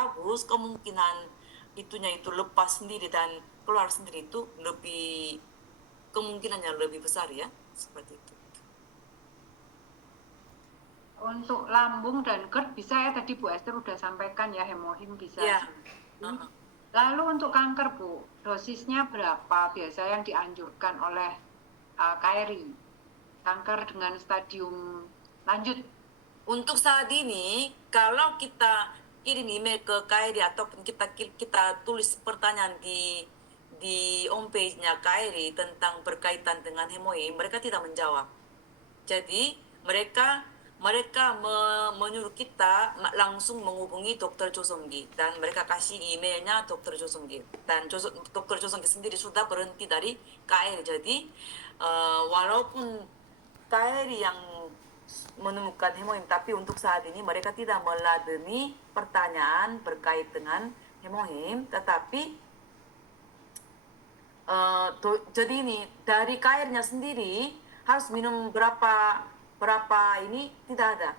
bagus, kemungkinan itunya itu lepas sendiri dan keluar sendiri itu lebih kemungkinannya lebih besar ya, seperti itu. Untuk lambung dan GERD bisa ya, tadi Bu Esther udah sampaikan ya, hemohim bisa. Ya. Lalu untuk kanker Bu, dosisnya berapa biasa yang dianjurkan oleh KRI? Kanker dengan stadium lanjut. Untuk saat ini, kalau kita kirim email ke KRI ataupun kita tulis pertanyaan di homepage-nya KRI tentang berkaitan dengan hemoin, mereka tidak menjawab. Jadi mereka menyuruh kita langsung menghubungi Dokter Jo Song-gi dan mereka kasih emailnya Dokter Jo Song-gi dan Dokter Jo Song-gi sendiri sudah berhenti dari KRI. Jadi walaupun KRI yang menemukan hemoin, tapi untuk saat ini mereka tidak meladeni pertanyaan berkait dengan hemoin, tetapi jadi ini dari KR-nya sendiri harus minum berapa ini tidak ada,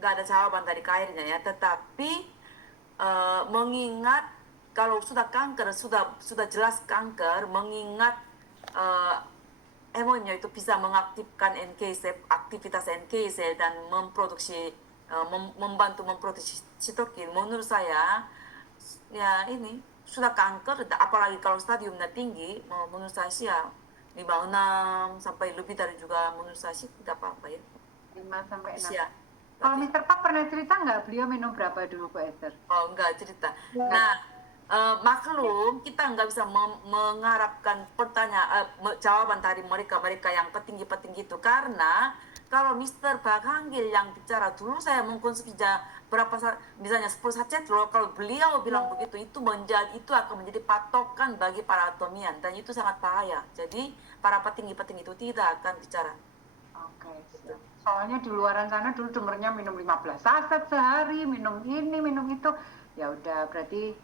nggak ada jawaban dari KR-nya ya. Tetapi mengingat kalau sudah kanker, sudah jelas kanker, mengingat hemonya itu bisa mengaktifkan NK sel, aktivitas NK sel dan membantu memproduksi sitokin. Menurut saya ya ini sudah kanker, apalagi kalau stadiumnya tinggi, menurut saya sih ya 56 sampai lebih dari juga menurut saya sih tidak apa-apa ya. 5 sampai 6. Ya. Kalau Mr. Pak pernah cerita nggak beliau minum berapa dulu Bu Esther? Oh enggak cerita. Nah, maklum kita nggak bisa mengharapkan jawaban dari mereka yang petinggi-petinggi itu, karena kalau Mister Baghangil yang bicara dulu saya mengkonsumsi berapa misalnya 10 sachet loh, kalau beliau bilang begitu itu akan menjadi patokan bagi para atomian dan itu sangat bahaya. Jadi para petinggi-petinggi itu tidak akan bicara. Oke, siap. Soalnya di luaran sana dulu dengernya minum 15 saset sehari, minum ini, minum itu. Ya udah, berarti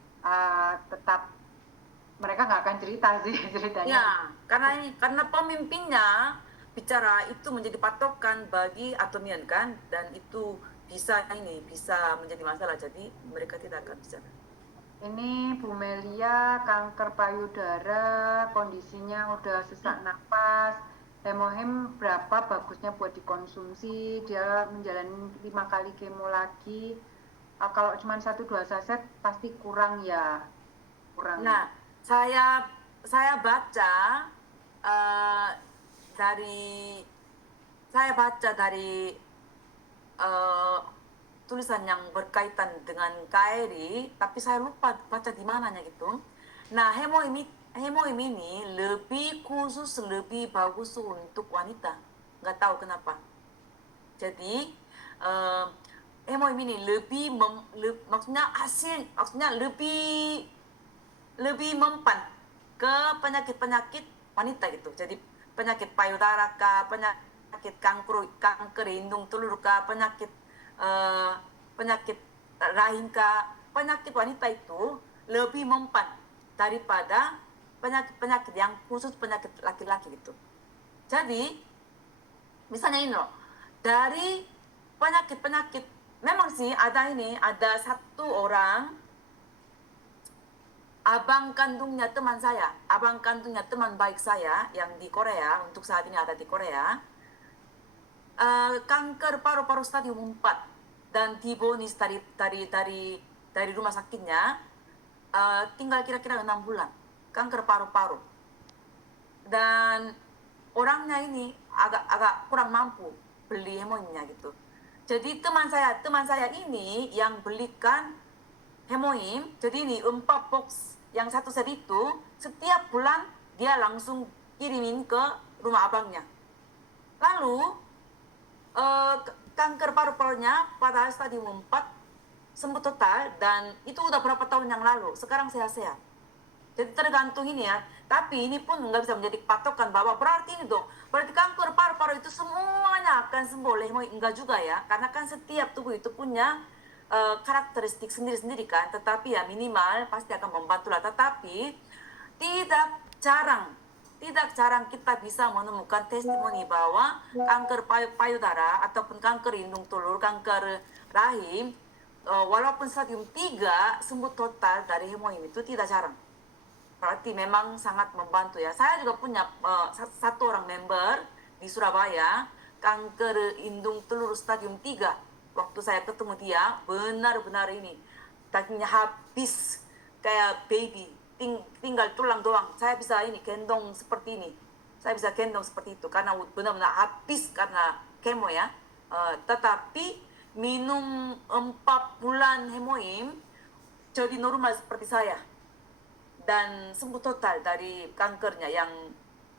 tetap mereka nggak akan cerita sih ceritanya. Ya, karena pemimpinnya bicara itu menjadi patokan bagi atomian kan, dan itu bisa menjadi masalah, jadi mereka tidak akan bicara. Ini Bu Melia kanker payudara, kondisinya udah sesak napas. Hemohem berapa bagusnya buat dikonsumsi? Dia menjalani 5 kali kemo lagi. Kalau cuma 1-2 saset pasti kurang ya. Kurang. Nah, saya baca uh, dari uh, tulisan yang berkaitan dengan KRI, tapi saya lupa baca di mananya gitu. Nah, hemoim ini lebih khusus, lebih bagus untuk wanita. Nggak tahu kenapa. Jadi, hemoim ini maksudnya lebih mempan ke penyakit-penyakit wanita gitu. Jadi penyakit payudara kah, penyakit kanker indung telur kah, penyakit rahim kah, penyakit wanita itu lebih mempan daripada penyakit-penyakit yang khusus penyakit laki-laki gitu. Jadi misalnya ini loh, dari penyakit-penyakit memang sih ada satu orang abang kandungnya teman baik saya yang di Korea, untuk saat ini ada di Korea, kanker paru-paru stadium 4 dan divonis dari rumah sakitnya, tinggal kira-kira 6 bulan kanker paru-paru, dan orangnya ini agak kurang mampu beli hemoinnya gitu. Jadi teman saya ini yang belikan hemoin, jadi ini 4 box yang satu set itu setiap bulan dia langsung kirimin ke rumah abangnya. Lalu kanker paru-parunya pada stadium 4 sembuh total, dan itu udah berapa tahun yang lalu, sekarang sehat-sehat. Jadi tergantung ini ya, tapi ini pun nggak bisa menjadi patokan bahwa berarti ini dong, berarti kanker paru-paru itu semuanya akan sembuh oleh hemoin. Enggak juga ya, karena kan setiap tubuh itu punya karakteristik sendiri-sendiri kan, tetapi ya minimal pasti akan membantu lah. Tetapi tidak jarang kita bisa menemukan testimoni bahwa kanker payudara ataupun kanker indung telur, kanker rahim walaupun stadium 3 sembuh total dari hemoim itu tidak jarang. Berarti memang sangat membantu ya. Saya juga punya satu orang member di Surabaya, kanker indung telur stadium 3. Waktu saya ketemu dia, benar-benar ini, dagingnya habis kayak baby, tinggal tulang doang. Saya bisa ini, gendong seperti ini. Saya bisa gendong seperti itu, karena benar-benar habis karena kemo ya. Tetapi minum 4 bulan hemoim, jadi normal seperti saya dan sembuh total dari kankernya yang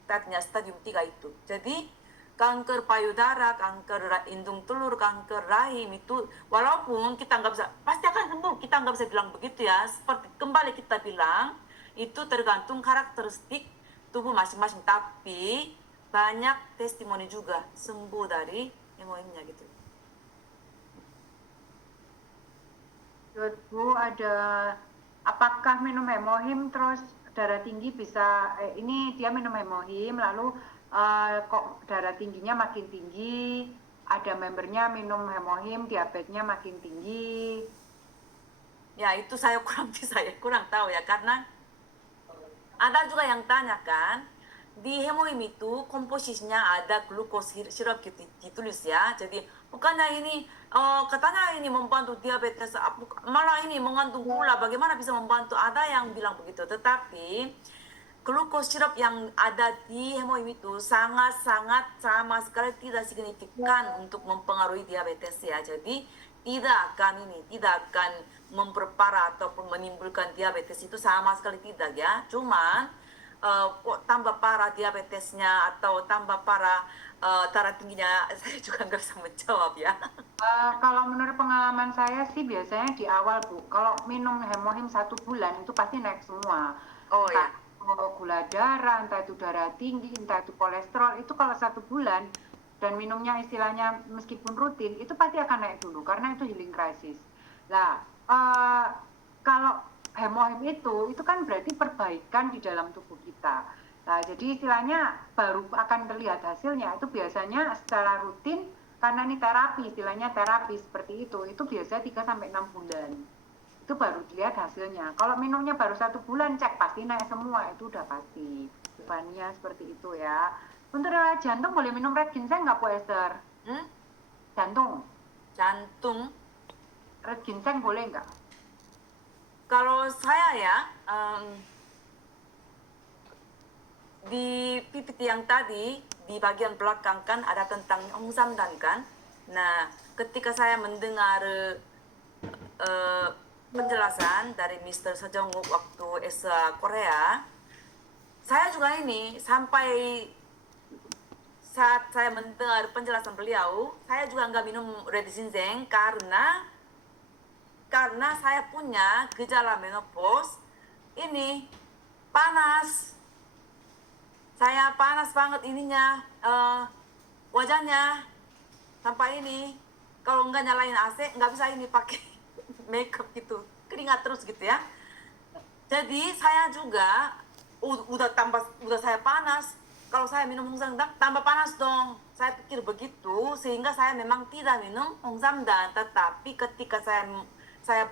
tadinya stadium 3 itu. Jadi kanker payudara, kanker indung telur, kanker rahim itu walaupun kita nggak bisa pasti akan sembuh, kita nggak bisa bilang begitu ya. Seperti kembali kita bilang itu tergantung karakteristik tubuh masing-masing, tapi banyak testimoni juga sembuh dari hemoimnya gitu. Bu, ada apakah minum hemohim terus darah tinggi bisa ini dia minum hemohim lalu kok darah tingginya makin tinggi, ada membernya minum hemohim diabetesnya makin tinggi. Ya itu saya kurang tahu ya, karena ada juga yang tanyakan di hemoim itu komposisinya ada glukos sirup gitu ditulis ya. Jadi bukannya ini katanya ini membantu diabetes, malah ini mengandung gula, bagaimana bisa membantu? Ada yang bilang begitu. Tetapi glukos sirup yang ada di hemoim itu sangat-sangat sama sekali tidak signifikan untuk mempengaruhi diabetes ya. Jadi tidak akan memperparah ataupun menimbulkan diabetes, itu sama sekali tidak ya. Cuman kok tambah parah diabetesnya atau tambah parah darah tingginya, saya juga nggak bisa menjawab ya. Kalau menurut pengalaman saya sih biasanya di awal Bu, kalau minum hemohim 1 bulan itu pasti naik semua. Oh Entah ya. gula darah, entah itu darah tinggi, entah itu kolesterol, itu kalau 1 bulan dan minumnya istilahnya meskipun rutin, itu pasti akan naik dulu karena itu healing crisis. Nah, kalau hemohim itu kan berarti perbaikan di dalam tubuh kita. Nah, jadi istilahnya baru akan terlihat hasilnya itu biasanya secara rutin karena ini terapi, istilahnya terapi seperti itu biasanya 3 sampai 6 bulan. Itu baru dilihat hasilnya. Kalau minumnya baru 1 bulan, cek pasti naik semua, itu udah pasti. Fania seperti itu ya. Untuk riwayat jantung boleh minum red ginseng nggak Bu Esther? Jantung. Jantung. Red ginseng boleh nggak? Kalau saya ya, di PPT yang tadi di bagian belakang kan ada tentang Ong Samdan kan. Nah, ketika saya mendengar penjelasan dari Mr. Sejonguk waktu Korea, saya juga ini sampai saat saya mendengar penjelasan beliau, saya juga nggak minum red ginseng karena saya punya gejala menopause ini panas. Saya panas banget ininya, wajahnya sampai ini. Kalau nggak nyalain AC nggak bisa ini pakai makeup gitu, keringat terus gitu ya. Jadi saya juga udah saya panas. Kalau saya minum hongsamdan tambah panas dong. Saya pikir begitu sehingga saya memang tidak minum hongsamdan. Tetapi ketika saya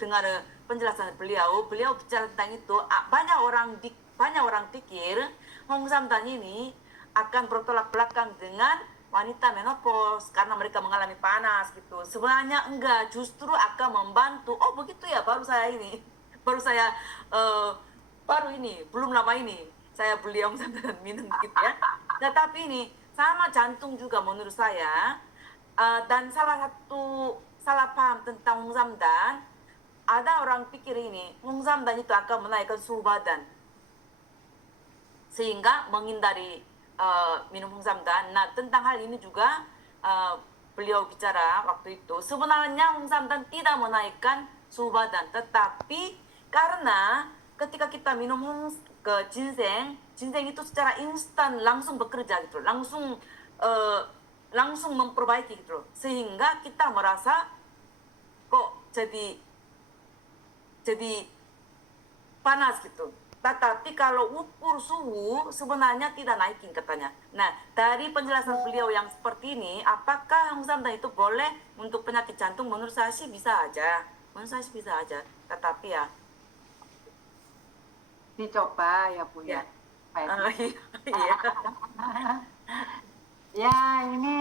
dengar penjelasan beliau bicara tentang itu, banyak orang pikir hongsamdan ini akan bertolak belakang dengan wanita menopause karena mereka mengalami panas gitu. Sebenarnya enggak, justru akan membantu. Oh begitu ya, baru saya belum lama ini saya beli omsam dan minum gitu ya. Tetapi ini sama jantung juga menurut saya. Dan salah satu salah paham tentang hongsamdan, ada orang pikir ini hongsamdan itu akan menaikkan suhu badan sehingga menghindari minum hongsamdan. Nah, tentang hal ini juga beliau bicara waktu itu. Sebenarnya hongsamdan tidak menaikkan suhu badan, tetapi karena ketika kita minum ginseng itu secara instan langsung bekerja gitu, langsung memperbaiki gitu, sehingga kita merasa kok jadi panas gitu. Tetapi kalau ukur suhu sebenarnya tidak naikin katanya. Nah, dari penjelasan beliau yang seperti ini, apakah Hong Santan itu boleh untuk penyakit jantung? Menurut saya sih bisa aja. Menurut saya sih bisa aja. Tetapi ya, Dicoba ya Bu ya, ya. Baik. iya, iya. Ya, ini